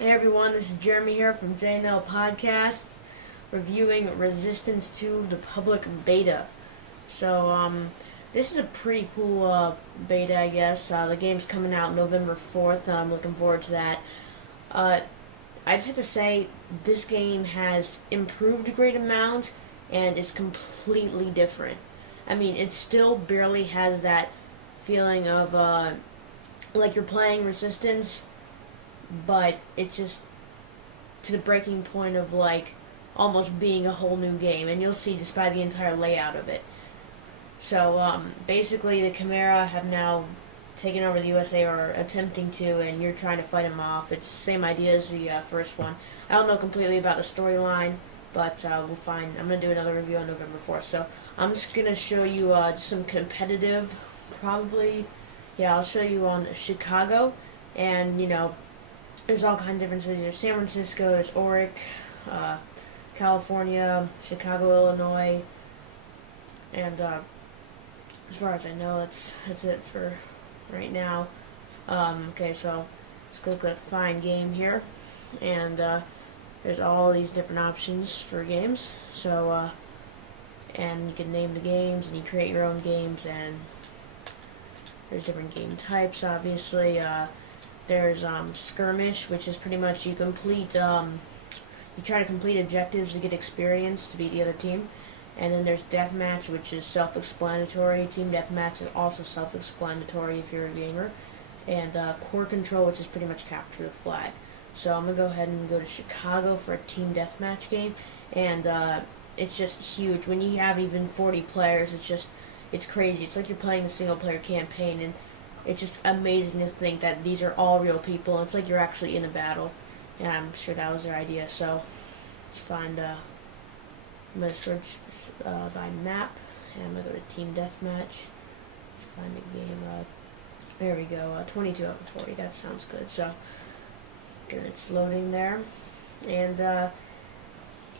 Hey everyone, this is Jeremy here from JNL Podcast, reviewing Resistance 2, the public beta. This is a pretty cool beta, I guess. The game's coming out November 4th. I'm looking forward to that. Uh, I just have to say, this game has improved a great amount and is completely different. I mean, it still barely has that feeling of like you're playing Resistance, but it's just to the breaking point of like almost being a whole new game, and you'll see just by the entire layout of it. Basically, the Chimera have now taken over the USA, or attempting to, and you're trying to fight them off. It's the same idea as the first one. I don't know completely about the storyline, but we'll find. I'm gonna do another review on November 4th. So I'm just gonna show you just some competitive, probably. Yeah, I'll show you on Chicago, and there's all kinds of different cities. There's San Francisco, there's Oric, California, Chicago, Illinois, and as far as I know, that's it for right now. Okay, so let's go click Find Game here, and there's all these different options for games. And you can name the games, and you create your own games, and there's different game types, obviously. There's skirmish, which is pretty much you try to complete objectives to get experience to beat the other team. And then there's deathmatch, which is self-explanatory. Team deathmatch is also self-explanatory if you're a gamer. And core control, which is pretty much capture the flag. So I'm gonna go ahead and go to Chicago for a team deathmatch game, and it's just huge. When you have even 40 players, it's crazy. It's like you're playing a single-player campaign, and it's just amazing to think that these are all real people. It's like you're actually in a battle, and I'm sure that was their idea. So let's find. I'm gonna search by map, and I'm gonna go to Team Deathmatch. Let's find a game. There we go. 22 out of 40. That sounds good. So good. It's loading there, and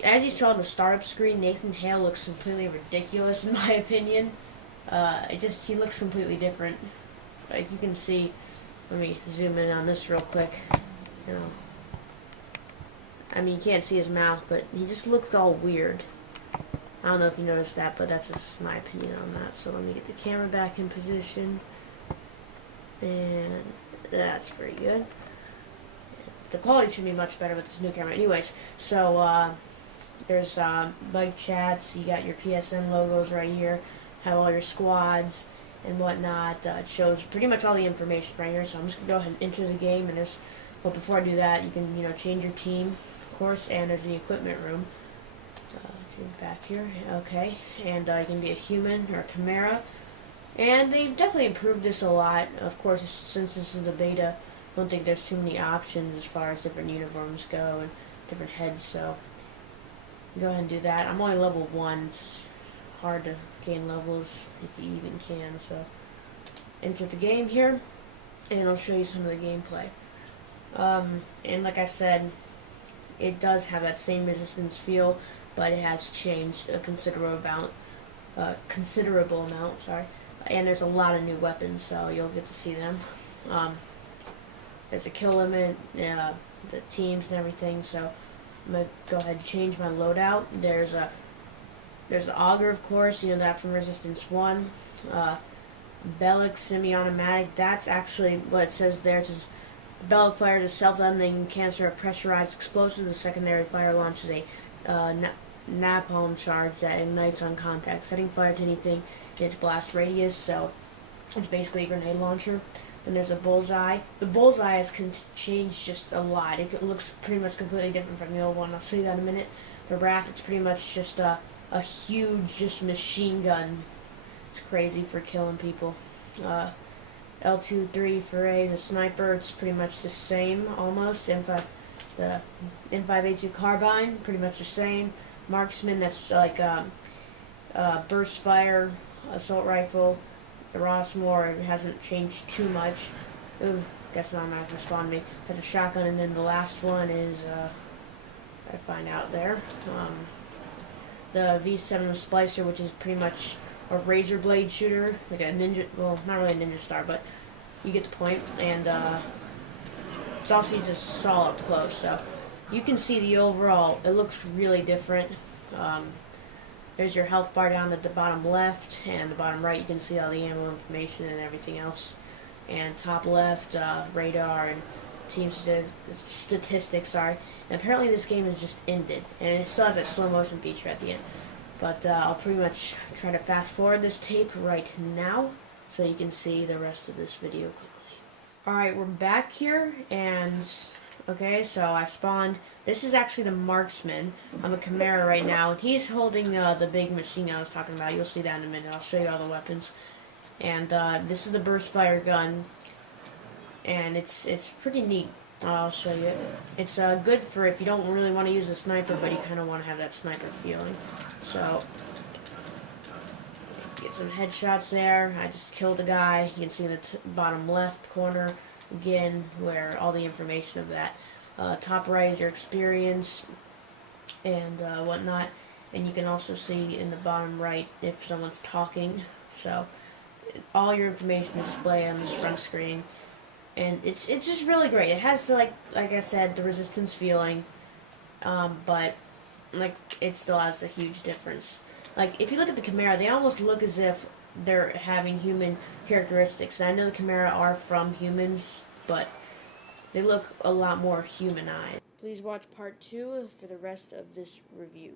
as you saw on the startup screen, Nathan Hale looks completely ridiculous in my opinion. He looks completely different. Like you can see, let me zoom in on this real quick. I mean, you can't see his mouth, but he just looked all weird. I don't know if you noticed that, but that's just my opinion on that. So let me get the camera back in position, and that's pretty good. The quality should be much better with this new camera. Anyways, so there's bike chats. You got your PSN logos right here. Have all your squads and whatnot. It shows pretty much all the information right here. So I'm just gonna go ahead and enter the game, and but before I do that, you can change your team, of course, and there's the equipment room. Back here, okay, and you can be a human or a Chimera, and they've definitely improved this a lot. Of course, since this is the beta, I don't think there's too many options as far as different uniforms go and different heads. So go ahead and do that. I'm only level 1. It's hard to gain levels if you even can. So enter the game here, and I'll show you some of the gameplay. And like I said, it does have that same Resistance feel, but it has changed a considerable amount. Sorry, and there's a lot of new weapons, so you'll get to see them. There's a kill limit, the teams and everything. So I'm gonna go ahead and change my loadout. There's the auger, of course, that from Resistance 1. Bellic semi-automatic. That's actually what it says there. It says Bellic fires a self-detonating canister of pressurized explosives. The secondary fire launches a napalm charge that ignites on contact, setting fire to anything in its blast radius. So it's basically a grenade launcher. And there's a bullseye. The bullseye has changed just a lot. It looks pretty much completely different from the old one. I'll show you that in a minute. The Wrath, it's pretty much just a huge just machine gun. It's crazy for killing people. L2-3 for the sniper, it's pretty much the same almost. The M5A2 carbine, pretty much the same. Marksman, that's like burst fire assault rifle. The Rossmore, it hasn't changed too much. Ooh, guess not gonna spawn me. That's a shotgun, and then the last one is I find out there. The V7 Splicer, which is pretty much a razor blade shooter, like a ninja. Well, not really a ninja star, but you get the point. And It's also used as saw up close, so you can see the overall. It looks really different. There's your health bar down at the bottom left, and the bottom right you can see all the ammo information and everything else. And top left, radar and team statistics. Sorry. And apparently this game has just ended, and it still has that slow motion feature at the end. But I'll pretty much try to fast forward this tape right now, so you can see the rest of this video quickly. Alright, we're back here, and okay, so I spawned. This is actually the marksman. I'm a Chimera right now, and he's holding the big machine I was talking about. You'll see that in a minute. I'll show you all the weapons. And this is the burst fire gun, and it's pretty neat. I'll show you. It's good for if you don't really want to use a sniper, but you kind of want to have that sniper feeling. So, get some headshots there. I just killed a guy. You can see in the bottom left corner, again, where all the information of that. Top right is your experience and whatnot. And you can also see in the bottom right if someone's talking. So, all your information is displayed on this front screen. And it's just really great. It has, like I said, the resistance feeling, but like it still has a huge difference. Like if you look at the Chimera, they almost look as if they're having human characteristics. And I know the Chimera are from humans, but they look a lot more humanized. Please watch part 2 for the rest of this review.